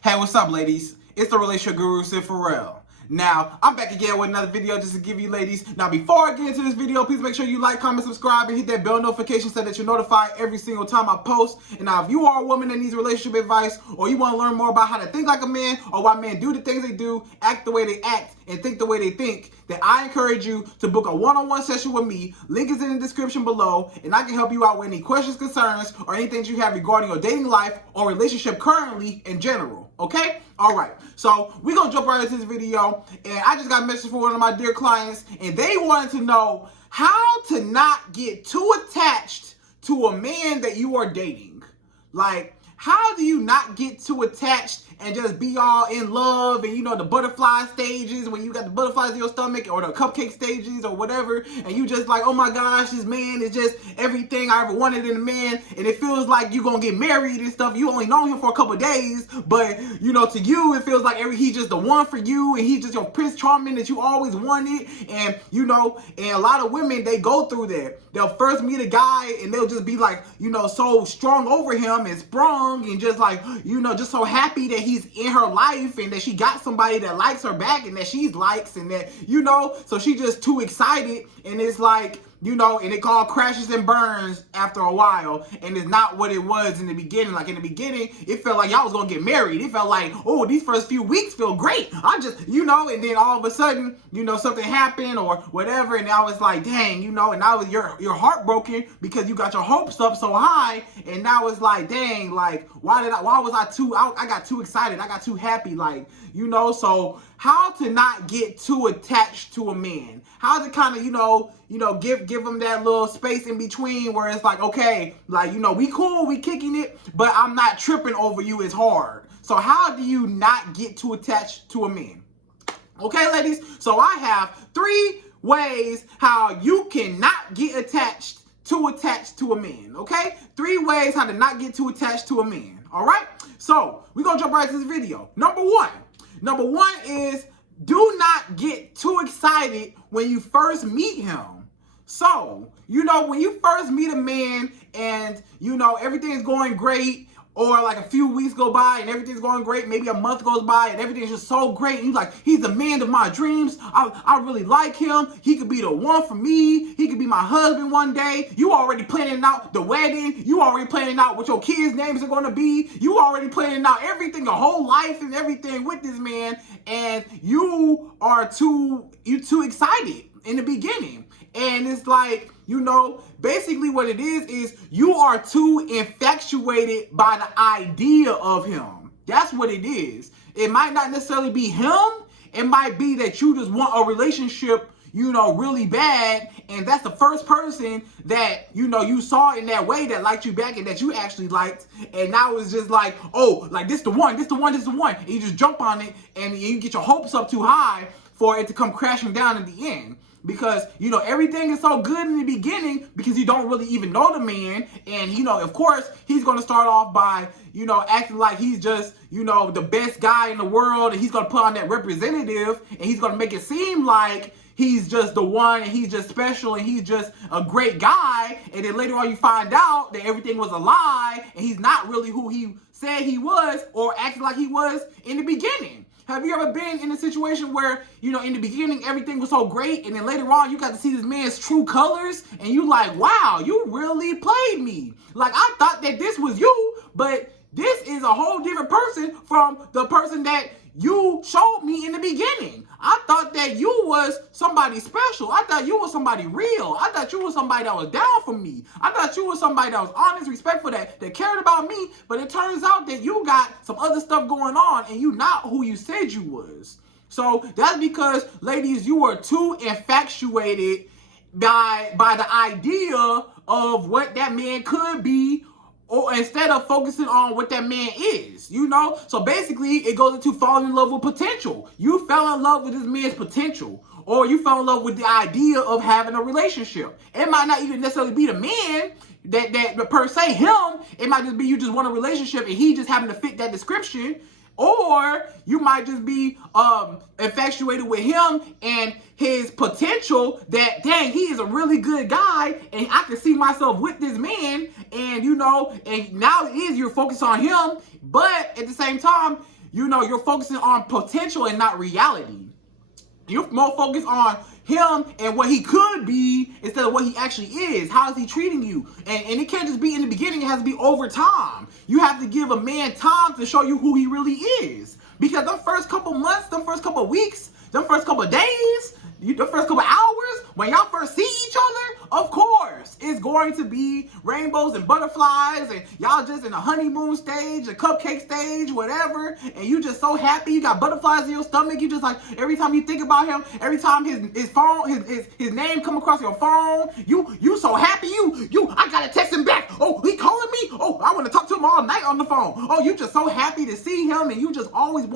Hey, what's up, ladies? It's the relationship guru, Sydd Ferrell. Now, I'm back again with another video just to give you ladies. Now, before I get into this video, please make sure you like, comment, subscribe, and hit that bell notification so that you're notified every single time I post. And now, if you are a woman that needs relationship advice, or you want to learn more about how to think like a man, or why men do the things they do, act the way they act, and think the way they think, then I encourage you to book a one-on-one session with me. Link is in the description below, and I can help you out with any questions, concerns, or anything that you have regarding your dating life or relationship currently in general. Okay? All right. So we're going to jump right into this video. And I just got a message from one of my dear clients, and they wanted to know how to not get too attached to a man that you are dating. Like, how do you not get too attached and just be all in love and, you know, the butterfly stages when you got the butterflies in your stomach, or the cupcake stages or whatever, and you just like, oh my gosh, this man is just everything I ever wanted in a man, and it feels like you're gonna get married and stuff. You only know him for a couple of days, but, you know, to you, it feels like he's just the one for you, and he's just your Prince Charming that you always wanted. And, you know, and a lot of women, they go through that. They'll first meet a guy, and they'll just be like, you know, so strong over him and sprung, and just like, you know, just so happy that he's in her life and that she got somebody that likes her back and that she likes, and that, you know, so she just too excited, and it's like, you know, and it all crashes and burns after a while, and it's not what it was in the beginning. Like, in the beginning, it felt like y'all was gonna get married. It felt like, oh, these first few weeks feel great. I just, you know, and then all of a sudden, you know, something happened or whatever, and now it's like, dang, you know, and now you're heartbroken because you got your hopes up so high, and now it's like, dang, like, I got too excited, I got too happy, like, you know. So how to not get too attached to a man? How to kind of, you know, give them that little space in between where it's like, okay, like, you know, we cool, we kicking it, but I'm not tripping over you as hard. So how do you not get too attached to a man? Okay, ladies, so I have 3 ways how you cannot get attached to a man, okay? 3 ways how to not get too attached to a man, all right? So we're going to jump right into this video. Number one is, do not get too excited when you first meet him. So, you know, when you first meet a man and, you know, everything's going great, or like a few weeks go by and everything's going great, maybe a month goes by and everything's just so great, and you're like, he's the man of my dreams, I really like him, he could be the one for me, he could be my husband one day. You already planning out the wedding, you already planning out what your kids' names are going to be, you already planning out everything, your whole life and everything with this man, and you are too excited in the beginning. And it's like, you know, basically what it is you are too infatuated by the idea of him. That's what it is. It might not necessarily be him. It might be that you just want a relationship, you know, really bad, and that's the first person that, you know, you saw in that way that liked you back and that you actually liked, and now it's just like, oh, like, this the one, and you just jump on it, and you get your hopes up too high for it to come crashing down at the end. Because, you know, everything is so good in the beginning because you don't really even know the man. And, you know, of course, he's going to start off by, you know, acting like he's just, you know, the best guy in the world. And he's going to put on that representative, and he's going to make it seem like he's just the one, and he's just special, and he's just a great guy. And then later on you find out that everything was a lie, and he's not really who he said he was, or acting like he was in the beginning. Have you ever been in a situation where, you know, in the beginning everything was so great, and then later on you got to see this man's true colors, and you like, wow, you really played me. Like, I thought that this was you, but this is a whole different person from the person that you showed me in the beginning. I thought that you was somebody special. I thought you was somebody real. I thought you was somebody that was down for me. I thought you was somebody that was honest, respectful, that cared about me. But it turns out that you got some other stuff going on, and you not who you said you was. So that's because, ladies, you were too infatuated by the idea of what that man could be, or instead of focusing on what that man is, you know? So basically, it goes into falling in love with potential. You fell in love with this man's potential, or you fell in love with the idea of having a relationship. It might not even necessarily be the man that per se him. It might just be you just want a relationship, and he just happened to fit that description. Or you might just be infatuated with him and his potential that, dang, he is a really good guy, and I can see myself with this man, and, you know, and now it is you're focused on him, but at the same time, you're focusing on potential and not reality. You're more focused on him and what he could be instead of what he actually is. How is he treating you? And it can't just be in the beginning. It has to be over time. You have to give a man time to show you who he really is. Because them first couple months, them first couple weeks, them first couple days, the first couple hours, when y'all first see each other, of course, it's going to be rainbows and butterflies, and y'all just in a honeymoon stage, a cupcake stage, whatever, and you just so happy, you got butterflies in your stomach, you just like, every time you think about him, every time his phone, his name come across your phone, you so happy, I gotta text him back, oh, he calling me, oh, I want to talk to him all night on the phone, oh, you just so happy to see him, and you just always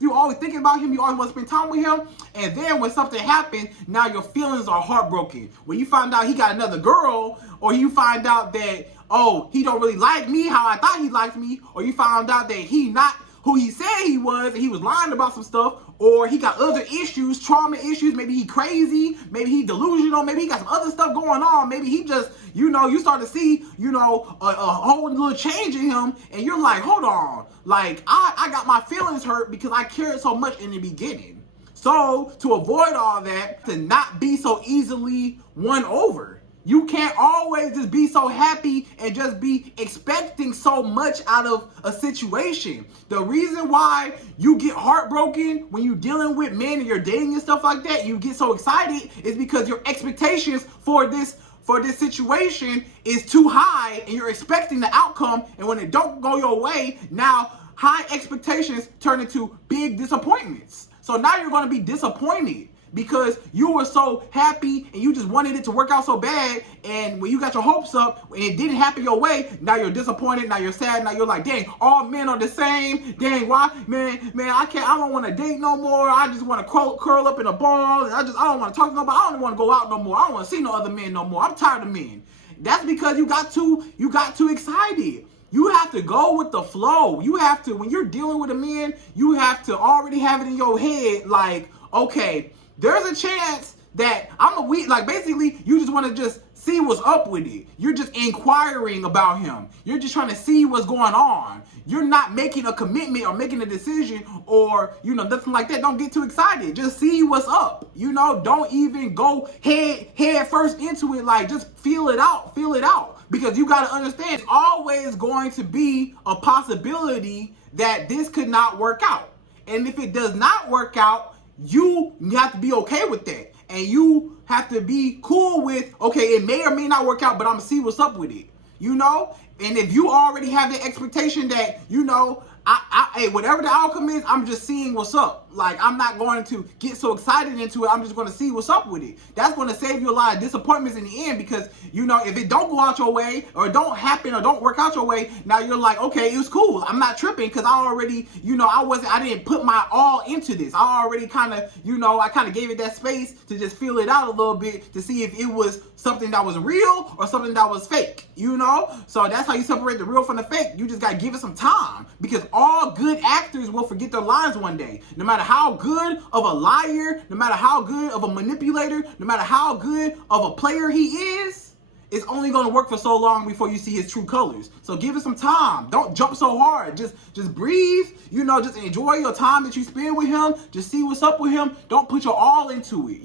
you always thinking about him, you always want to spend time with him, and then when something happens, now your feelings are heartbroken. When you find out he got another girl, or you find out that, oh, he don't really like me how I thought he liked me, or you found out that he not who he said he was and he was lying about some stuff, or he got other issues, trauma issues, maybe he crazy, maybe he delusional, maybe he got some other stuff going on, maybe he just, you start to see, a whole little change in him, and you're like, hold on, like, I got my feelings hurt because I cared so much in the beginning. So, to avoid all that, to not be so easily won over. You can't always just be so happy and just be expecting so much out of a situation. The reason why you get heartbroken when you're dealing with men and you're dating and stuff like that, you get so excited, is because your expectations for this situation is too high and you're expecting the outcome, and when it don't go your way, now high expectations turn into big disappointments. So now you're going to be disappointed because you were so happy and you just wanted it to work out so bad, and when you got your hopes up and it didn't happen your way, now you're disappointed, now you're sad, now you're like, dang, all men are the same, dang, why, man, I don't want to date no more, I just want to curl up in a ball, I don't want to talk to nobody, I don't want to go out no more, I don't want to see no other men no more, I'm tired of men. That's because you got too excited. You have to go with the flow. You have to, when you're dealing with a man, you have to already have it in your head, like, okay, there's a chance that basically, you just want to just see what's up with it. You're just inquiring about him. You're just trying to see what's going on. You're not making a commitment or making a decision or, nothing like that. Don't get too excited. Just see what's up. Don't even go head first into it. Like, just feel it out. Because you got to understand, it's always going to be a possibility that this could not work out. And if it does not work out, you have to be okay with that. And you have to be cool with, okay, it may or may not work out, but I'm going to see what's up with it. And if you already have the expectation that, hey, whatever the outcome is, I'm just seeing what's up. Like, I'm not going to get so excited into it. I'm just going to see what's up with it. That's going to save you a lot of disappointments in the end, because, if it don't go out your way or don't happen or don't work out your way, now you're like, okay, it was cool. I'm not tripping because I already, I didn't put my all into this. I already kind of gave it that space to just feel it out a little bit to see if it was something that was real or something that was fake, So that's how you separate the real from the fake. You just got to give it some time, because all good actors will forget their lines one day. No matter how good of a liar, no matter how good of a manipulator, no matter how good of a player he is, it's only going to work for so long before you see his true colors. So give it some time. Don't jump so hard. Just breathe. Just enjoy your time that you spend with him. Just see what's up with him. Don't put your all into it,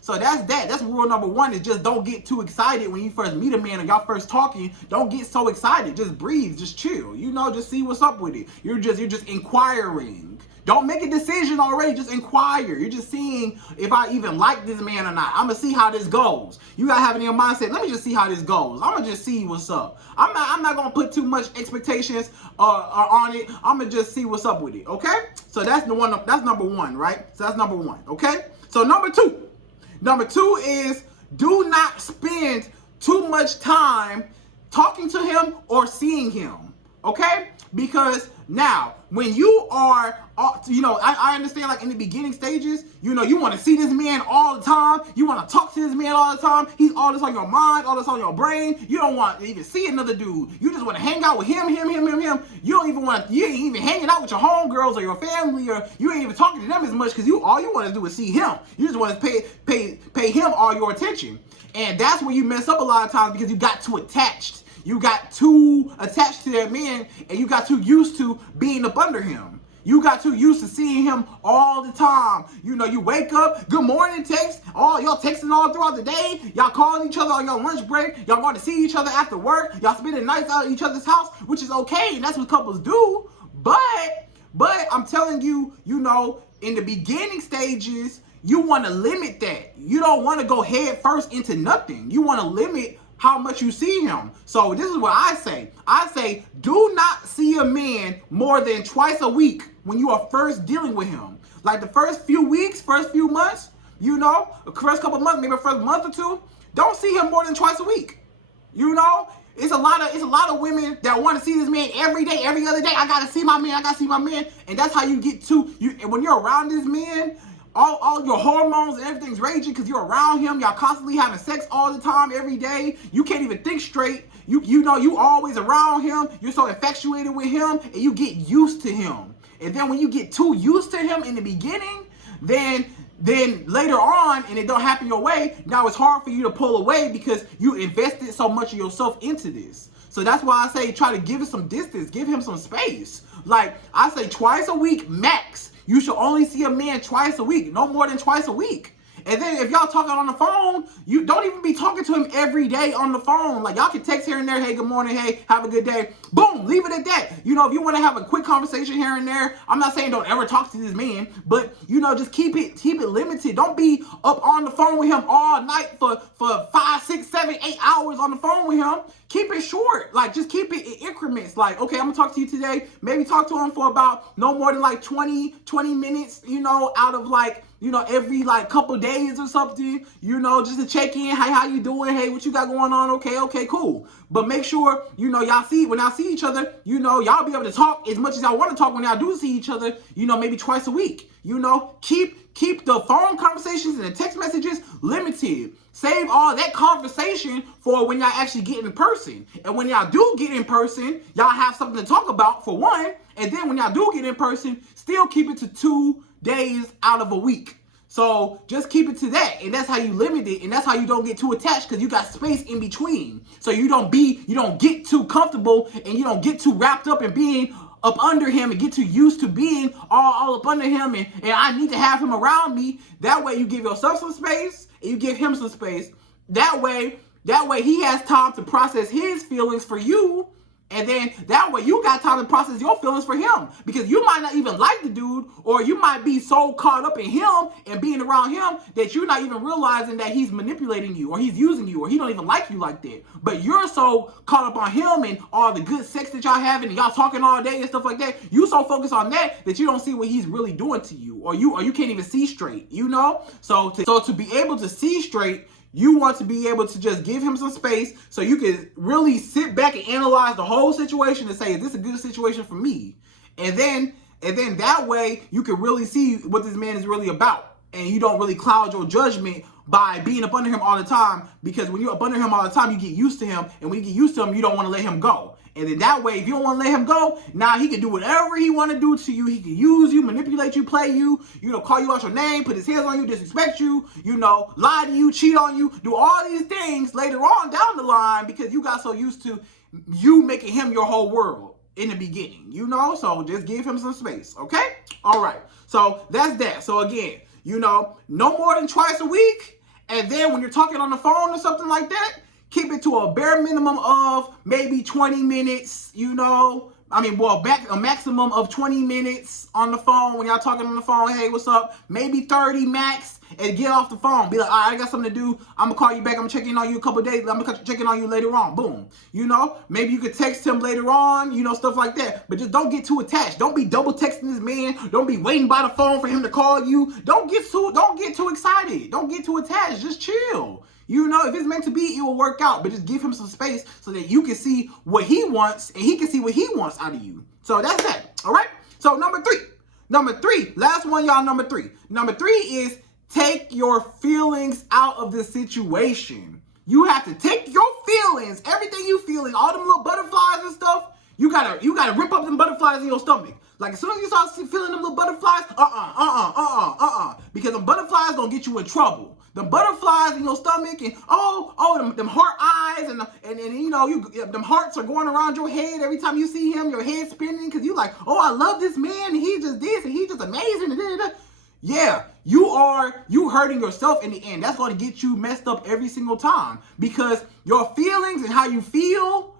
So that's that. That's rule number one, is just don't get too excited when you first meet a man or y'all first talking. Don't get so excited. Just breathe. Just chill. Just see what's up with it. You're just inquiring. Don't make a decision already. Just inquire. You're just seeing if I even like this man or not. I'm going to see how this goes. You got to have it in your mindset. Let me just see how this goes. I'm going to just see what's up. I'm not going to put too much expectations on it. I'm going to just see what's up with it. Okay? So that's number one, right? So that's number one. Okay? So number two is, do not spend too much time talking to him or seeing him. Okay? Because now, when you are, I understand, like, in the beginning stages, you want to see this man all the time. You want to talk to this man all the time. He's all this on your mind, all this on your brain. You don't want to even see another dude. You just want to hang out with him. You ain't even hanging out with your homegirls or your family, or you ain't even talking to them as much, because all you want to do is see him. You just want to pay him all your attention. And that's where you mess up a lot of times, because you got too attached. You got too attached to that man, and you got too used to being up under him. You got too used to seeing him all the time. You know, you wake up, good morning text, y'all texting all throughout the day. Y'all calling each other on your lunch break. Y'all going to see each other after work. Y'all spending nights out at each other's house, which is okay, and that's what couples do. But I'm telling you, you know, in the beginning stages, you want to limit that. You don't want to go head first into nothing. You want to limit how much you see him. So this is what I say. I say, do not see a man more than twice a week when you are first dealing with him. Like the first few weeks, first few months, you know, the first couple months, maybe the first month or two, don't see him more than twice a week. You know, it's a lot of women that want to see this man every day, every other day. I gotta see my man. I gotta see my man, and that's how you get to you. When you're around this man, all your hormones and everything's raging because you're around him. Y'all constantly having sex all the time, every day. You can't even think straight. You know you always around him. You're so infatuated with him, and you get used to him. And then when you get too used to him in the beginning, then later on, and it don't happen your way, now it's hard for you to pull away because you invested so much of yourself into this. So that's why I say try to give it some distance, give him some space. Like I say twice a week max. You should only see a man twice a week, no more than twice a week. And then if y'all talking on the phone, you don't even be talking to him every day on the phone. Like y'all can text here and there, hey, good morning, hey, have a good day. Boom, leave it at that. You know, if you want to have a quick conversation here and there, I'm not saying don't ever talk to this man, but you know, just keep it limited. Don't be up on the phone with him all night for 5, 6, 7, 8 hours on the phone with him. Keep it short. Like just keep it in increments. Like, okay, I'm gonna talk to you today. Maybe talk to him for about no more than like 20 minutes, you know, out of like, you know, every like couple days or something, you know, just to check in. Hey, how you doing? Hey, what you got going on? Okay, cool. But make sure, you know, when y'all see each other, you know, y'all be able to talk as much as y'all want to talk when y'all do see each other, you know, maybe twice a week. You know, keep the phone conversations and the text messages limited. Save all that conversation for when y'all actually get in person. And when y'all do get in person, y'all have something to talk about for one. And then when y'all do get in person, still keep it to 2 days out of a week. So just keep it to that, and that's how you limit it, and that's how you don't get too attached because you got space in between. So you don't get too comfortable, and you don't get too wrapped up in being up under him and get too used to being all up under him, and I need to have him around me. That way you give yourself some space and you give him some space. That way he has time to process his feelings for you. And then that way you got time to process your feelings for him, because you might not even like the dude, or you might be so caught up in him and being around him that you're not even realizing that he's manipulating you, or he's using you, or he don't even like you like that. But you're so caught up on him and all the good sex that y'all having and y'all talking all day and stuff like that. You so focused on that you don't see what he's really doing to you, or you can't even see straight, you know? So to be able to see straight, you want to be able to just give him some space so you can really sit back and analyze the whole situation and say, is this a good situation for me? And then that way you can really see what this man is really about. And you don't really cloud your judgment by being up under him all the time, because when you're up under him all the time, you get used to him. And when you get used to him, you don't want to let him go. And then that way, if you don't want to let him go, now he can do whatever he want to do to you. He can use you, manipulate you, play you, you know, call you out your name, put his hands on you, disrespect you, you know, lie to you, cheat on you, do all these things later on down the line because you got so used to you making him your whole world in the beginning, you know? So just give him some space, okay? All right, so that's that. So again, you know, no more than twice a week. And then when you're talking on the phone or something like that, keep it to a bare minimum of maybe 20 minutes, you know. A maximum of 20 minutes on the phone when y'all talking on the phone. Hey, what's up? Maybe 30 max, and get off the phone. Be like, all right, I got something to do. I'm going to call you back. I'm going to check in on you a couple of days. I'm going to check in on you later on. Boom. You know, maybe you could text him later on, you know, stuff like that. But just don't get too attached. Don't be double texting this man. Don't be waiting by the phone for him to call you. Don't get too excited. Don't get too attached. Just chill. You know, if it's meant to be, it will work out. But just give him some space so that you can see what he wants and he can see what he wants out of you. So that's that. All right? So number three, last one, y'all, number three. Number three is take your feelings out of the situation. You have to take your feelings, everything you feeling, all them little butterflies and stuff, you gotta rip up them butterflies in your stomach. Like, as soon as you start feeling them little butterflies, because them butterflies gonna get you in trouble. The butterflies in your stomach and them heart eyes and you know, them hearts are going around your head every time you see him. Your head spinning because you like, oh, I love this man. He just amazing. Yeah, you hurting yourself in the end. That's going to get you messed up every single time, because your feelings and how you feel,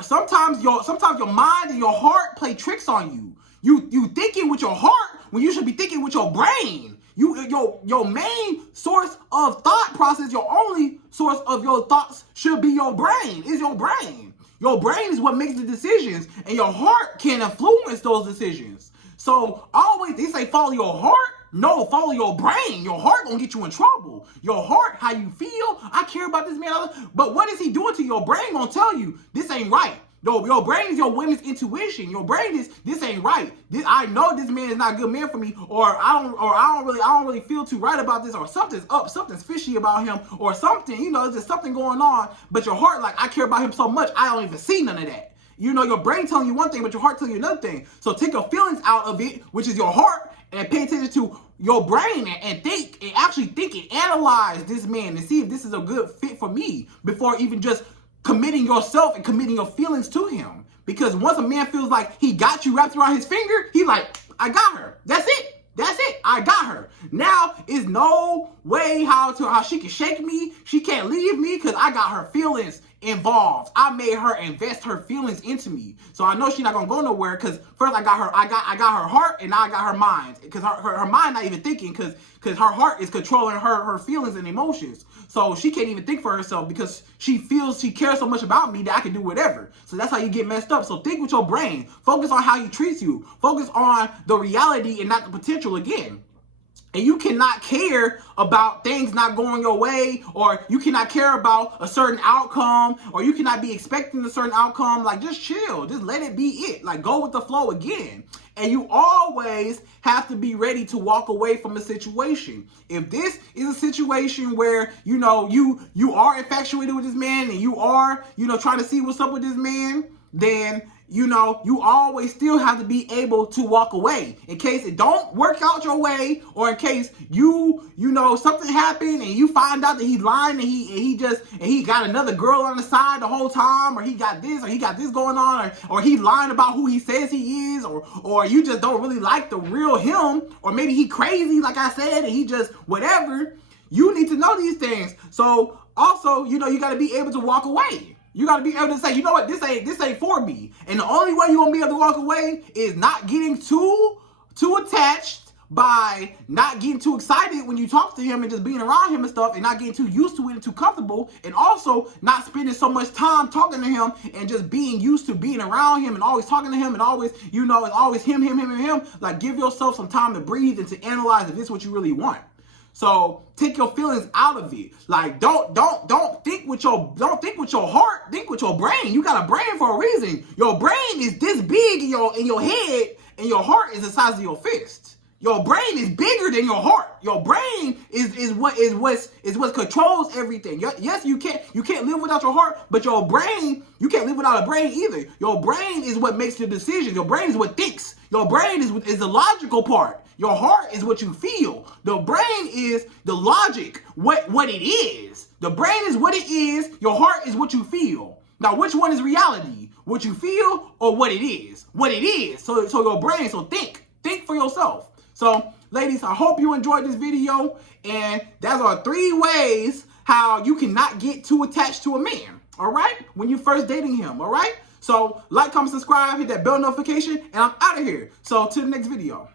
sometimes your mind and your heart play tricks on you. You thinking with your heart when you should be thinking with your brain. Your main source of thought process, your only source of your thoughts should be your brain. Is your brain. Your brain is what makes the decisions, and your heart can influence those decisions. So always, they say follow your heart. No, follow your brain. Your heart gonna get you in trouble. Your heart, how you feel. I care about this man, but what is he doing to your brain? Gonna tell you this ain't right. Your brain is your women's intuition. Your brain is, this ain't right. I know this man is not a good man for me, or I don't really feel too right about this, or something's up, something's fishy about him, or something. There's just something going on. But your heart, like, I care about him so much, I don't even see none of that. Your brain telling you one thing, but your heart telling you another thing. So take your feelings out of it, which is your heart, and pay attention to your brain and think, and actually think and analyze this man and see if this is a good fit for me before even just committing yourself and committing your feelings to him. Because once a man feels like he got you wrapped around his finger, he like, I got her. That's it. That's it. I got her. Now is no way how she can shake me. She can't leave me because I got her feelings involved. I made her invest her feelings into me. So I know she's not gonna go nowhere, because first I got her heart, and now I got her mind. Because her mind not even thinking, because her heart is controlling her feelings and emotions. So she can't even think for herself, because she feels she cares so much about me that I can do whatever. So that's how you get messed up. So think with your brain. Focus on how he treats you. Focus on the reality and not the potential again. And you cannot care about things not going your way, or you cannot care about a certain outcome, or you cannot be expecting a certain outcome. Like, just chill. Just let it be it. Like, go with the flow again. And you always have to be ready to walk away from a situation. If this is a situation where, you are infatuated with this man, and you are, trying to see what's up with this man, then you always still have to be able to walk away in case it don't work out your way, or in case something happened and you find out that he's lying, and he got another girl on the side the whole time, or he got this going on, or he lying about who he says he is, or you just don't really like the real him, or maybe he crazy like I said, and he just whatever. You need to know these things. So also, you got to be able to walk away. You got to be able to say, you know what, this ain't for me. And the only way you're going to be able to walk away is not getting too attached, by not getting too excited when you talk to him and just being around him and stuff, and not getting too used to it and too comfortable, and also not spending so much time talking to him and just being used to being around him and always talking to him and always, it's always him. Like, give yourself some time to breathe and to analyze if this is what you really want. So take your feelings out of it. Like, don't think with your heart. Think with your brain. You got a brain for a reason. Your brain is this big in your head, and your heart is the size of your fist. Your brain is bigger than your heart. Your brain is what controls everything. Yes, you can't live without your heart, but your brain, you can't live without a brain either. Your brain is what makes the decisions. Your brain is what thinks. Your brain is the logical part. Your heart is what you feel. The brain is the logic, what it is. The brain is what it is. Your heart is what you feel. Now, which one is reality? What you feel or what it is? What it is. So your brain, so think for yourself. So, ladies, I hope you enjoyed this video. And those are 3 ways how you cannot get too attached to a man. All right? When you're first dating him. All right? So, like, comment, subscribe, hit that bell notification, and I'm out of here. So, till the next video.